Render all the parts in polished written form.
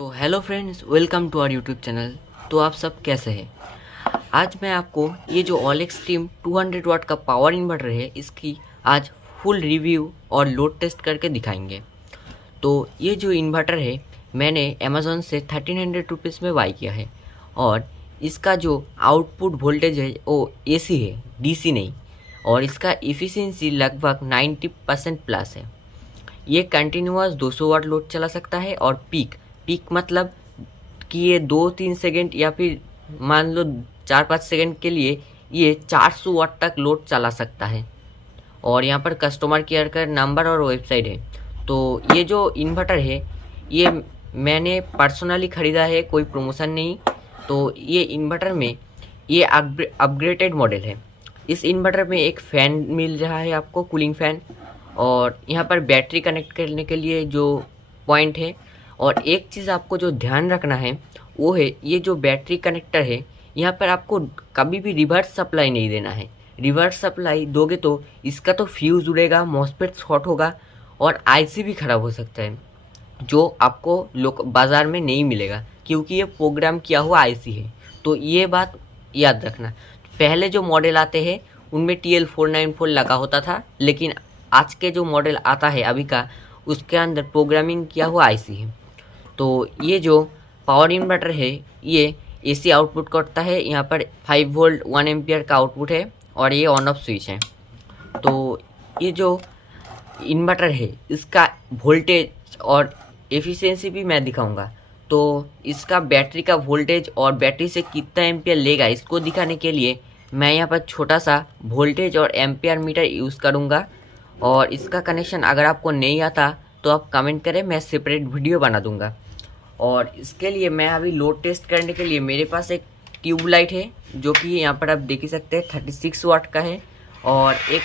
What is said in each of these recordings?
तो hello friends, welcome to our YouTube channel. तो आप सब कैसे हैं? आज मैं आपको ये जो OLX Stream 200 वाट का पावर इन्वर्टर है, इसकी आज फुल रिव्यू और लोड टेस्ट करके दिखाएंगे। तो ये जो इन्वर्टर है, मैंने अमेज़ॉन से 1300 रुपीज़ में बाई किया है और इसका जो आउटपुट वोल्टेज है वो AC है, DC नहीं। और इसका एफिशिएंसी लगभग 90% प्लस है। ये कंटिन्यूअस 200 वाट लोड चला सकता है और पीक मतलब कि ये 2-3 सेकेंड या फिर मान लो 4-5 सेकेंड के लिए ये 400 वाट तक लोड चला सकता है। और यहाँ पर कस्टमर केयर का नंबर और वेबसाइट है। तो ये जो इन्वर्टर है, ये मैंने पर्सनली ख़रीदा है, कोई प्रमोशन नहीं। तो ये इन्वर्टर में ये अपग्रेडेड मॉडल है। इस इन्वर्टर में एक फ़ैन मिल रहा है आपको, कूलिंग फ़ैन, और यहाँ पर बैटरी कनेक्ट करने के लिए जो पॉइंट है। और एक चीज़ आपको जो ध्यान रखना है वो है, ये जो बैटरी कनेक्टर है, यहाँ पर आपको कभी भी रिवर्स सप्लाई नहीं देना है। रिवर्स सप्लाई दोगे तो इसका तो फ्यूज़ उड़ेगा, मॉसफेट शॉर्ट होगा और IC भी ख़राब हो सकता है, जो आपको बाज़ार में नहीं मिलेगा, क्योंकि ये प्रोग्राम किया हुआ IC है। तो ये बात याद रखना। पहले जो मॉडल आते हैं उनमें TL494 लगा होता था, लेकिन आज के जो मॉडल आता है अभी का, उसके अंदर प्रोग्रामिंग किया हुआ IC है। तो ये जो पावर इन्वर्टर है, ये AC आउटपुट करता है। यहाँ पर 5 वोल्ट 1 एम्पियर का आउटपुट है और ये ऑन ऑफ स्विच है। तो ये जो इन्वर्टर है, इसका वोल्टेज और एफिशिएंसी भी मैं दिखाऊंगा। तो इसका बैटरी का वोल्टेज और बैटरी से कितना एम्पियर लेगा, इसको दिखाने के लिए मैं यहाँ पर छोटा सा वोल्टेज और एम्पियर मीटर यूज़ करूँगा। और इसका कनेक्शन अगर आपको नहीं आता तो आप कमेंट करें, मैं सेपरेट वीडियो बना दूँगा। और इसके लिए मैं अभी लोड टेस्ट करने के लिए मेरे पास एक ट्यूबलाइट है, जो कि यहाँ पर आप देख ही सकते हैं 36 वाट का है, और एक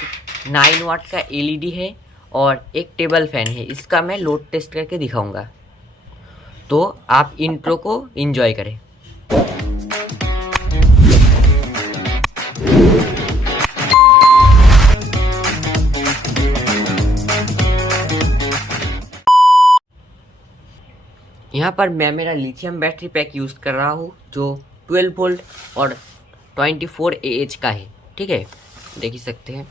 9 वाट का LED है, और एक टेबल फैन है। इसका मैं लोड टेस्ट करके दिखाऊंगा। तो आप इंट्रो को एंजॉय करें। यहाँ पर मैं मेरा लिथियम बैटरी पैक यूज़ कर रहा हूँ, जो 12 वोल्ट और 24 AH का है। ठीक है, देख ही सकते हैं।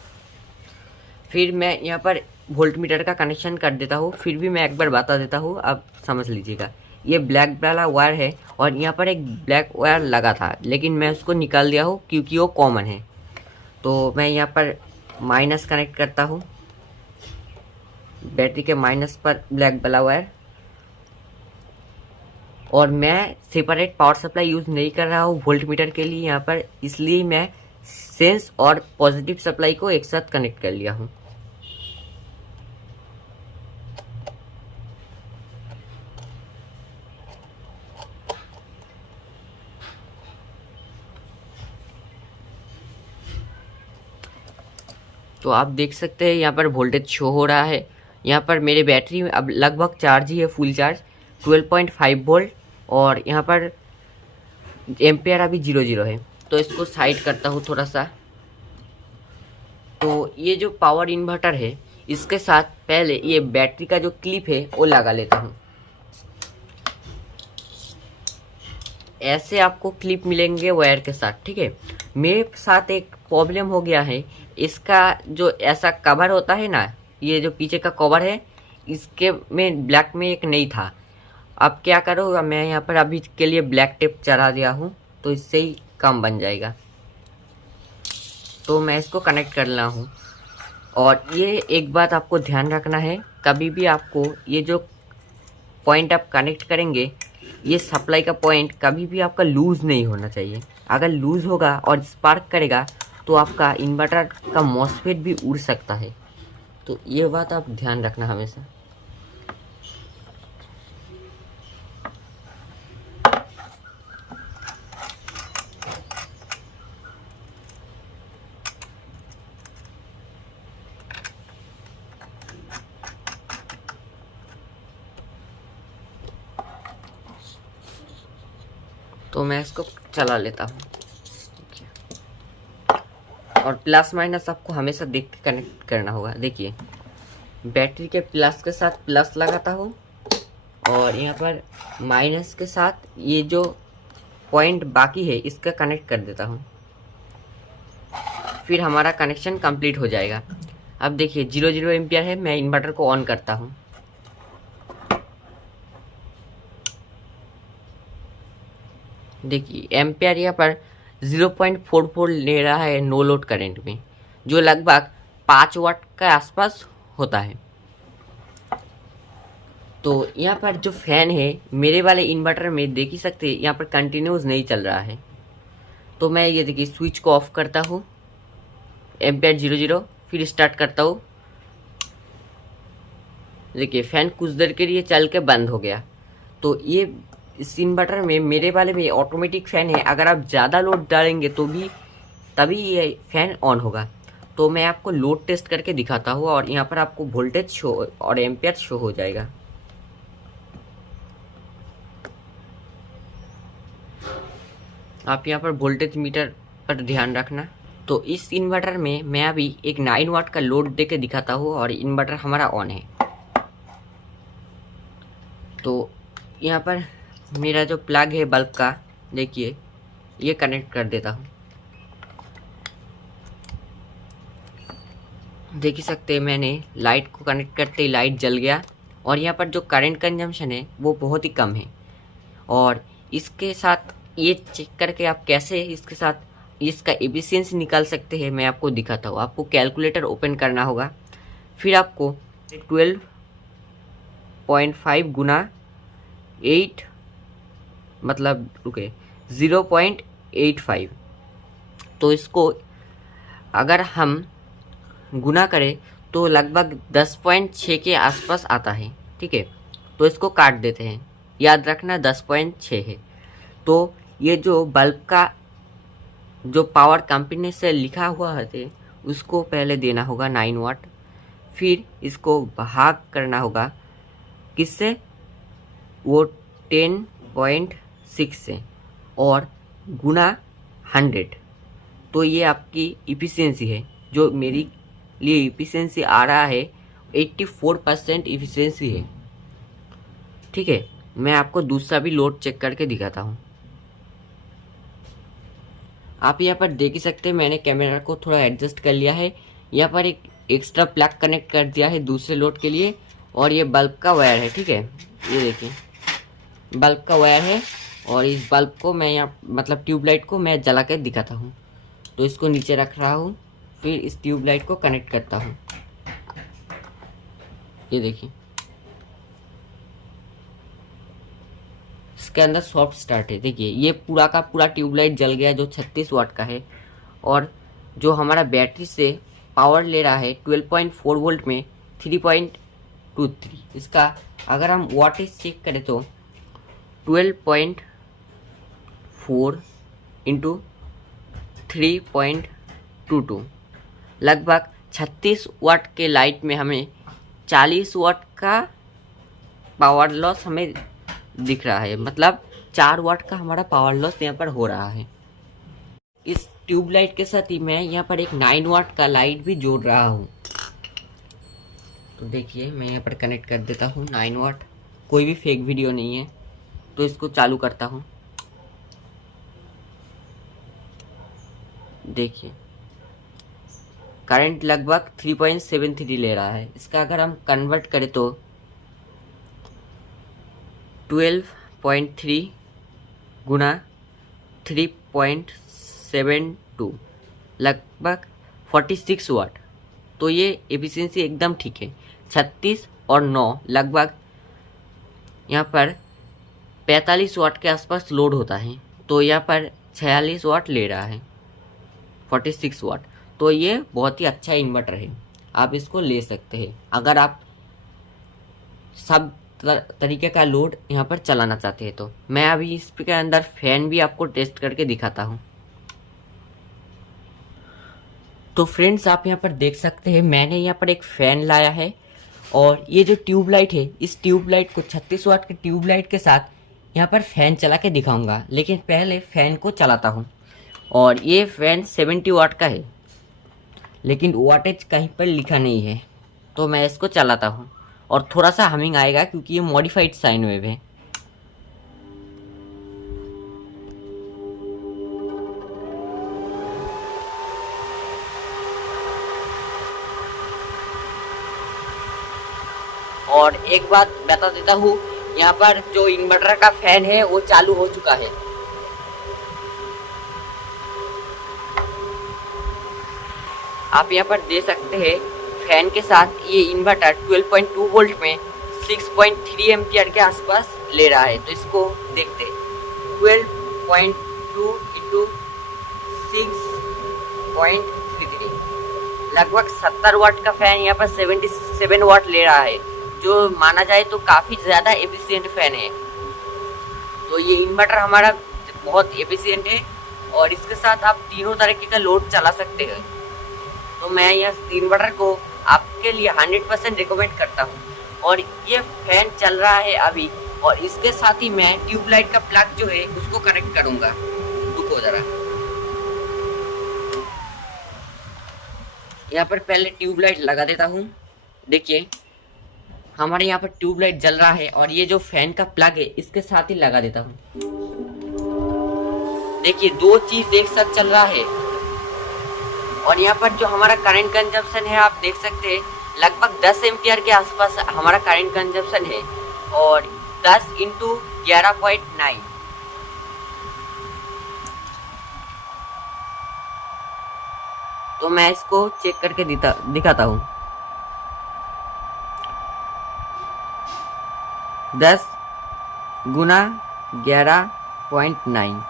फिर मैं यहाँ पर वोल्ट मीटर का कनेक्शन कर देता हूँ। फिर भी मैं एक बार बता देता हूँ, आप समझ लीजिएगा। ये ब्लैक वाला वायर है और यहाँ पर एक ब्लैक वायर लगा था, लेकिन मैं उसको निकाल दिया हूँ क्योंकि वो कॉमन है। तो मैं यहाँ पर माइनस कनेक्ट करता हूँ, बैटरी के माइनस पर ब्लैक वाला वायर। और मैं सेपरेट पावर सप्लाई यूज़ नहीं कर रहा हूँ वोल्ट मीटर के लिए यहाँ पर, इसलिए मैं सेंस और पॉजिटिव सप्लाई को एक साथ कनेक्ट कर लिया हूँ। तो आप देख सकते हैं यहाँ पर वोल्टेज शो हो रहा है। यहाँ पर मेरे बैटरी में अब लगभग चार्ज ही है, फुल चार्ज 12.5 वोल्ट, और यहाँ पर एम्पियर अभी 0 है। तो इसको साइड करता हूँ थोड़ा सा। तो ये जो पावर इन्वर्टर है, इसके साथ पहले ये बैटरी का जो क्लिप है वो लगा लेता हूँ। ऐसे आपको क्लिप मिलेंगे वायर के साथ। ठीक है, मेरे साथ एक प्रॉब्लम हो गया है, इसका जो ऐसा कवर होता है ना, ये जो पीछे का कवर है, इसके में ब्लैक में एक नहीं था। अब क्या करूँगा, मैं यहाँ पर अभी के लिए ब्लैक टेप चढ़ा दिया हूँ, तो इससे ही काम बन जाएगा। तो मैं इसको कनेक्ट कर रहा हूँ। और ये एक बात आपको ध्यान रखना है, कभी भी आपको ये जो पॉइंट आप कनेक्ट करेंगे, ये सप्लाई का पॉइंट कभी भी आपका लूज़ नहीं होना चाहिए। अगर लूज़ होगा और स्पार्क करेगा तो आपका इन्वर्टर का मॉसफेट भी उड़ सकता है। तो ये बात आप ध्यान रखना हमेशा। तो मैं इसको चला लेता हूँ। और प्लस माइनस आपको हमेशा देख के कनेक्ट करना होगा। देखिए, बैटरी के प्लस के साथ प्लस लगाता हूँ और यहाँ पर माइनस के साथ ये जो पॉइंट बाकी है इसका कनेक्ट कर देता हूँ, फिर हमारा कनेक्शन कंप्लीट हो जाएगा। अब देखिए 0 एम्पियर है। मैं इन्वर्टर को ऑन करता हूँ। देखिए एम्पियर यहाँ पर 0.44 ले रहा है नो लोड करंट में, जो लगभग 5 वाट के आसपास होता है। तो यहाँ पर जो फैन है मेरे वाले इन्वर्टर में देख ही सकते हैं, यहाँ पर कंटिन्यूस नहीं चल रहा है। तो मैं ये देखिए स्विच को ऑफ करता हूँ, एम्पियर 0, फिर स्टार्ट करता हूँ। देखिए फैन कुछ देर के लिए चल के बंद हो गया। तो ये इस इन्वर्टर में मेरे वाले में ऑटोमेटिक फ़ैन है, अगर आप ज़्यादा लोड डालेंगे तो भी तभी ये फ़ैन ऑन होगा। तो मैं आपको लोड टेस्ट करके दिखाता हूँ और यहाँ पर आपको वोल्टेज शो और एम्पियर शो हो जाएगा। आप यहाँ पर वोल्टेज मीटर पर ध्यान रखना। तो इस इन्वर्टर में मैं अभी एक 9 वाट का लोड दे के दिखाता हूँ और इन्वर्टर हमारा ऑन है। तो यहाँ पर मेरा जो प्लग है बल्ब का, देखिए ये कनेक्ट कर देता हूँ। देख ही सकते हैं मैंने लाइट को कनेक्ट करते ही लाइट जल गया और यहाँ पर जो करंट कंजम्पशन है वो बहुत ही कम है। और इसके साथ ये चेक करके आप कैसे इसके साथ इसका एफिशिएंसी निकाल सकते हैं मैं आपको दिखाता हूँ। आपको कैलकुलेटर ओपन करना होगा, फिर आपको 12.5 गुना 8 मतलब रुके 0.85, तो इसको अगर हम गुना करें तो लगभग 10.6 के आसपास आता है। ठीक है, तो इसको काट देते हैं, याद रखना 10.6 है। तो ये जो बल्ब का जो पावर कंपनी से लिखा हुआ है उसको पहले देना होगा 9 वाट, फिर इसको भाग करना होगा किससे, वो 10.6 से और गुना 100। तो ये आपकी इफ़िशियंसी है, जो मेरी लिए इफ़िशियंसी आ रहा है 84% इफ़िशियंसी है। ठीक है, मैं आपको दूसरा भी लोड चेक करके दिखाता हूँ। आप यहाँ पर देख ही सकते हैं मैंने कैमरा को थोड़ा एडजस्ट कर लिया है। यहाँ पर एक एक्स्ट्रा प्लग कनेक्ट कर दिया है दूसरे लोड के लिए और ये बल्ब का वायर है। ठीक है, ये देखिए बल्ब का वायर है और इस बल्ब को मैं यहाँ मतलब ट्यूबलाइट को मैं जला के दिखाता हूँ। तो इसको नीचे रख रहा हूँ, फिर इस ट्यूबलाइट को कनेक्ट करता हूँ। ये देखिए इसके अंदर सॉफ्ट स्टार्ट है। देखिए ये पूरा का पूरा ट्यूबलाइट जल गया जो 36 वाट का है और जो हमारा बैटरी से पावर ले रहा है 12.4 वोल्ट में 3.23। इसका अगर हम वाटेज चेक करें तो 12.4 इंटू 3.22 लगभग 36 वाट के लाइट में हमें 40 वाट का पावर लॉस हमें दिख रहा है, मतलब 4 वाट का हमारा पावर लॉस यहाँ पर हो रहा है। इस ट्यूबलाइट के साथ ही मैं यहाँ पर एक 9 वाट का लाइट भी जोड़ रहा हूँ। तो देखिए मैं यहाँ पर कनेक्ट कर देता हूँ 9 वाट, कोई भी फेक वीडियो नहीं है। तो इसको चालू करता हूँ। देखिए करंट लगभग 3.73 ले रहा है। इसका अगर हम कन्वर्ट करें तो 12.3 गुना 3.72 लगभग 46 वाट। तो ये एफिशिएंसी एकदम ठीक है। 36 और 9 लगभग यहाँ पर 45 वाट के आसपास लोड होता है, तो यहाँ पर 46 वाट ले रहा है, 46 वाट। तो ये बहुत ही अच्छा इन्वर्टर है, आप इसको ले सकते हैं अगर आप सब तरीके का लोड यहाँ पर चलाना चाहते हैं। तो मैं अभी इसके अंदर फैन भी आपको टेस्ट करके दिखाता हूँ। तो फ्रेंड्स आप यहाँ पर देख सकते हैं मैंने यहाँ पर एक फ़ैन लाया है और ये जो ट्यूबलाइट है इस ट्यूबलाइट को 36 वाट के ट्यूबलाइट के साथ यहाँ पर फ़ैन चला के दिखाऊंगा। लेकिन पहले फ़ैन को चलाता हूँ और ये फ़ैन 70 वाट का है, लेकिन वाटेज कहीं पर लिखा नहीं है। तो मैं इसको चलाता हूँ और थोड़ा सा हमिंग आएगा क्योंकि ये मॉडिफाइड साइन वेव है। और एक बात बता देता हूँ, यहाँ पर जो इन्वर्टर का फैन है वो चालू हो चुका है। आप यहाँ पर देख सकते हैं फैन के साथ ये इन्वर्टर 12.2 वोल्ट में 6.3 एम्पियर के आसपास ले रहा है। तो इसको देखते हैं, 12.2 इंटू 6.33 लगभग 70 वाट का फैन यहाँ पर 77 वाट ले रहा है, जो माना जाए तो काफ़ी ज़्यादा एफिशिएंट फैन है। तो ये इन्वर्टर हमारा बहुत एफिशिएंट है और इसके साथ आप तीनों तरीके का लोड चला सकते हैं। तो मैं यह इन्वर्टर को आपके लिए 100% रिकमेंड करता हूँ। और ये फैन चल रहा है अभी, और इसके साथ ही मैं ट्यूबलाइट का प्लग जो है उसको कनेक्ट करूँगा। रुको ज़रा, यहाँ पर पहले ट्यूबलाइट लगा देता हूँ। देखिए हमारे यहाँ पर ट्यूबलाइट जल रहा है और ये जो फैन का प्लग है इसके साथ ही लगा देता हूँ। देखिए दो चीज एक साथ चल रहा है। और यहाँ पर जो हमारा करंट कंजप्शन है आप देख सकते हैं, लगभग 10 एम्पियर के आसपास हमारा करंट कंजप्शन है। और 10 इंटू 11.9, तो मैं इसको चेक करके दिखाता हूँ। 10 गुना 11.9,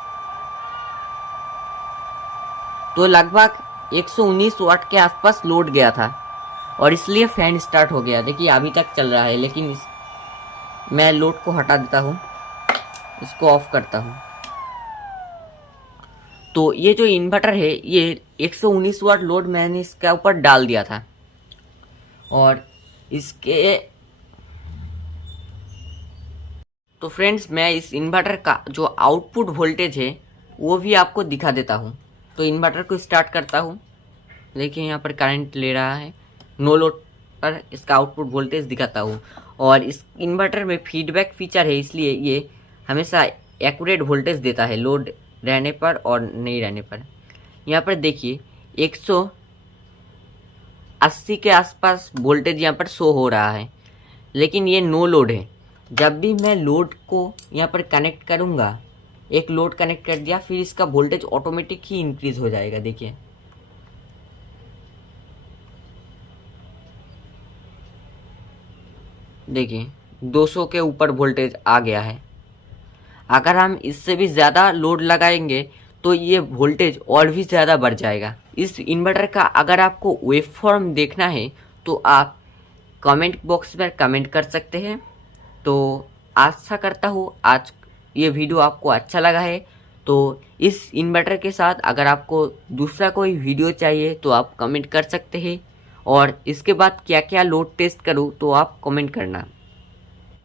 तो लगभग 119 वाट के आसपास लोड गया था और इसलिए फैन स्टार्ट हो गया। देखिए अभी तक चल रहा है, लेकिन मैं लोड को हटा देता हूँ, इसको ऑफ करता हूँ। तो ये जो इन्वर्टर है ये 119 वाट लोड मैंने इसके ऊपर डाल दिया था। और इसके तो फ्रेंड्स मैं इस इन्वर्टर का जो आउटपुट वोल्टेज है वो भी आपको दिखा देता हूँ। तो इन्वर्टर को स्टार्ट करता हूँ। देखिए यहाँ पर करंट ले रहा है, नो लोड पर इसका आउटपुट वोल्टेज दिखाता हूँ। और इस इन्वर्टर में फीडबैक फीचर है, इसलिए ये हमेशा एक्यूरेट वोल्टेज देता है लोड रहने पर और नहीं रहने पर। यहाँ पर देखिए 180 के आसपास वोल्टेज यहाँ पर शो हो रहा है, लेकिन ये नो लोड है। जब भी मैं लोड को यहाँ पर कनेक्ट करूँगा, एक लोड कनेक्ट कर दिया, फिर इसका वोल्टेज ऑटोमेटिक ही इंक्रीज हो जाएगा। देखिए 200 के ऊपर वोल्टेज आ गया है। अगर हम इससे भी ज़्यादा लोड लगाएंगे तो ये वोल्टेज और भी ज़्यादा बढ़ जाएगा। इस इन्वर्टर का अगर आपको वेवफॉर्म देखना है तो आप कमेंट बॉक्स में कमेंट कर सकते हैं। तो आशा करता हूँ आज ये वीडियो आपको अच्छा लगा है। तो इस इन्वर्टर के साथ अगर आपको दूसरा कोई वीडियो चाहिए तो आप कमेंट कर सकते हैं, और इसके बाद क्या क्या लोड टेस्ट करूँ तो आप कमेंट करना।